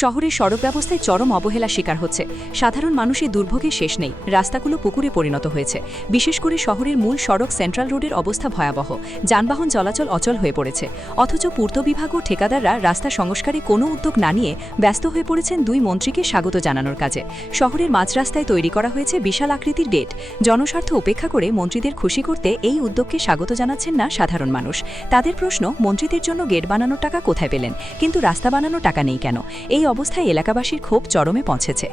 শহরের সড়ক ব্যবস্থায় চরম অবহেলা শিকার হচ্ছে। সাধারণ মানুষের দুর্ভোগের শেষ নেই। রাস্তাগুলো পুকুরে পরিণত হয়েছে। বিশেষ করে শহরের মূল সড়ক সেন্ট্রাল রোডের অবস্থা ভয়াবহ। যানবাহন চলাচল অচল হয়ে পড়েছে। অথচ পূর্ত বিভাগ ও ঠিকাদাররা রাস্তা সংস্কারে কোনো উদ্যোগ না নিয়ে ব্যস্ত হয়ে পড়েছেন দুই মন্ত্রীকে স্বাগত জানানোর কাজে। শহরের মাঝ রাস্তায় তৈরি করা হয়েছে বিশাল আকৃতির গেট। জনস্বার্থ উপেক্ষা করে মন্ত্রীদের খুশি করতে এই উদ্যোগকে স্বাগত জানাচ্ছেন না সাধারণ মানুষ। তাদের প্রশ্ন, মন্ত্রীদের জন্য গেট বানানোর টাকা কোথায় পেলেন, কিন্তু রাস্তা বানানোর টাকা নেই কেন? এই অবস্থায় এলাকাবাসীর ক্ষোভ চরমে পৌঁছেছে।